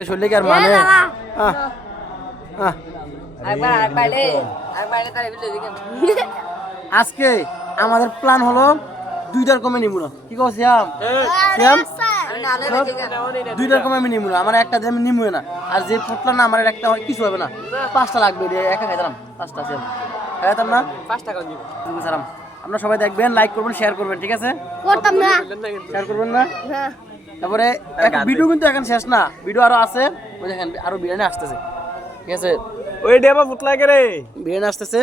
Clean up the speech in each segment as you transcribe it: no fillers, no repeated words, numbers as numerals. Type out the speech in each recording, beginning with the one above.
শরীরে কি আর মানে আজকে আমাদের প্ল্যান হলো দুইটার কমে নিব না কি কও শ্যাম শ্যাম দুইটার কমে আমি নিব না আমার একটা আমি নিব না আর যে ফুটলা না আমার একটা কিছু হবে না 5টা লাগবে একা খাইতাম 5টা শ্যাম খাইতাম না 5 টাকা দিব সালাম আপনারা সবাই দেখবেন লাইক করবেন শেয়ার করবেন ঠিক আছে করতাম না শেয়ার করবেন না তারপরে ভিডিও কিন্তু এখন শেষ না ভিডিও আরো আছে ওই দেখেন আরো বিরিয়ানি আসতেছে ঠিক আছে ওই ডেবা ফুটলা করে বিরিয়ানি আসতেছে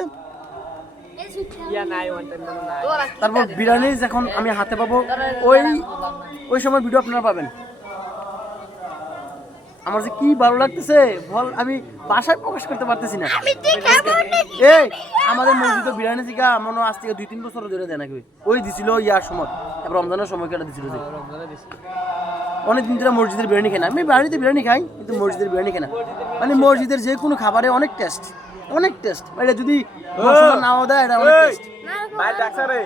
তারপর বিরিয়ানি যখন আমি হাতে পাবো ওই সময় ভিডিও আপনারা পাবেন আমার যে কি ভালো লাগতেছে বল আমি ভাষায় প্রকাশ করতে পারতেছি না এই আমাদের মসজিদে বিরিয়ানি জিগা মনে আজ থেকে 2-3 বছর ধরে দেয় নাকি ওই দিছিল ইয়ার সময় তারপর রমজানের সময় কেটে দিছিল যে অনেকদিন ধরে মসজিদের বিরিয়ানি খাই না আমি বাড়িতে বিরিয়ানি খাই কিন্তু মসজিদের বিরিয়ানি খাই না মানে মসজিদের যে কোনো খাবারে অনেক টেস্ট এটা যদি মশলা নাও দেয় এটা অনেক টেস্ট ভাই ডাক্তার রে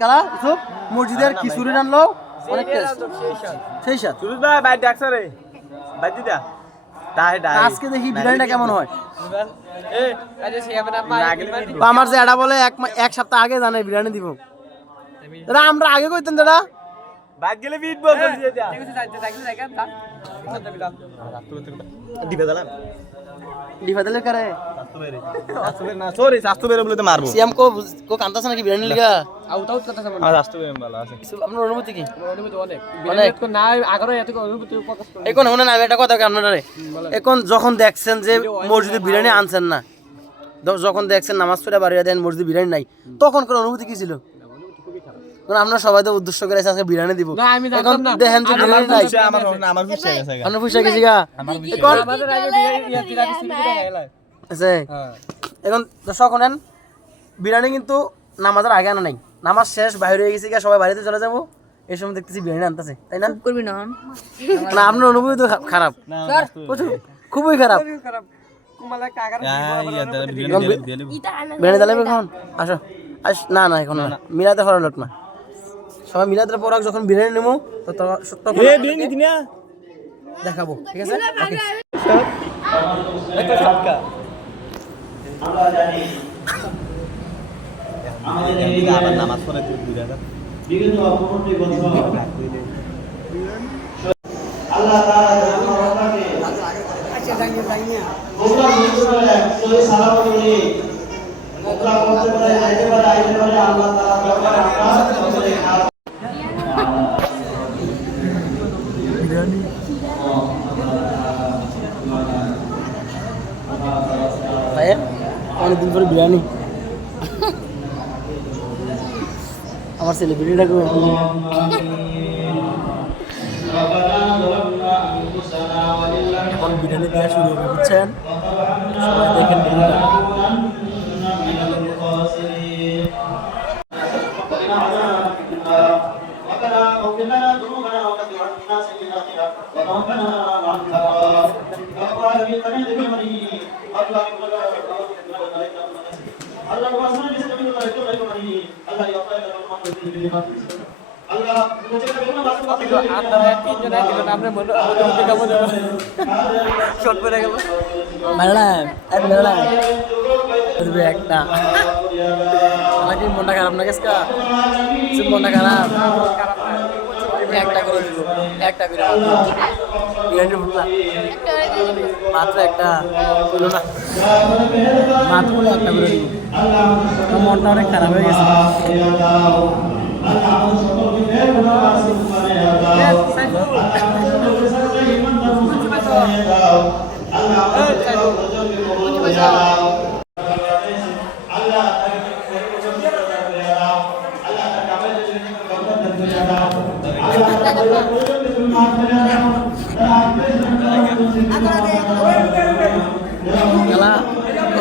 কালা সব মসজিদের খিচুড়ি রান্নাও অনেক টেস্ট সেই সাথে সুরজ ভাই ডাক্তার রে ভাই দিদা আজকে দেখি বিরিয়ানিটা কেমন হয় এ আজ সে আমার যে এটা বলে এক সপ্তাহ আগে জানে বিরিয়ানি দিব দাদা আমরা আগে কইতেন দাদা ভাই গেলে বিট বল দিয়ে যা দিবে দালা ডিফাদলে করে সাস্তু না সরি সাস্তু বেরে বলে তো মারবো সিএম কো কান্তাছ নাকি বিরিয়ানি লিগা আউট কথা সামনে আর সাস্তু বেরে ভালো আছে কিছু আপনার অনুমতি কি অনুমতি অনেক বিরিয়ানি তো না আগরে এত অনুমতি প্রকাশ করে এখন শুনেন আমি একটা কথা আপনারে এখন যখন দেখছেন যে মসজিদে বিরিয়ানি আনছেন না যখন দেখছেন নামাজ পড়ে বাড়ি দেন মসজিদে বিরিয়ানি নাই তখন কোন অনুমতি কি ছিল কারণ আমরা সবাই তো উদ্দেশ্য করে আজকে বিরিয়ানি দিব এখন দেখেন যে বিরিয়ানি নাই আমার খুশি হয়ে গেছে আমরা খুশি গেছি গা আমাদের আগে বিরিয়ানি জিরা কি শুরু করে গেল আছে এখন দর্শক শুনেন বিরিয়ানি কিন্তু নামাজের আগে আনা নাই নামাজ শেষ বাইরে হয়ে গেছি গা সবাই বাড়িতে চলে যাবো এই সময় দেখতেছি বিরিয়ানি আনতেছে তাই না করবি না না আপনার অনুভূতি তো খারাপ খুবই খারাপ বিরিয়ানি তাহলে এখন আসো না এখন না মিলাতে পারো লোক না সবাই মিলাতে পর যখন বিরিয়ানি নেবো তো দেখাবো ঠিক আছে আমরা জানি আমাদের আবার নামাজ পড়ে বিগত 15টি বছর আল্লাহ তাআলা আমাদেরকে আচ্ছা জানিয়ে গোটা মুসলমানরা সহি সালাম করে গোটা করতে পারে আইতে পারে আল্লাহ তাআলা বিরিয়ানি অনেকদিন পরে বিরিয়ানি আমার সেলিব্রিটিটা এখন বিরিয়ানি দেওয়া শুরু হবে বুঝছেন সবাই দেখেন একটা নাকি মনটা খারাপ না গেছকা মনটা খারাপ একটা করে দিব একটা করে বিরিয়ানি ফুটলা মাত্র একটা হলো না মাত্র একটা করে দিব মনটা অনেক খারাপ হয়ে গেছে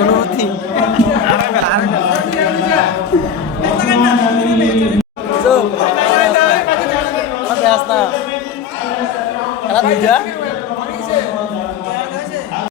অনুভূতি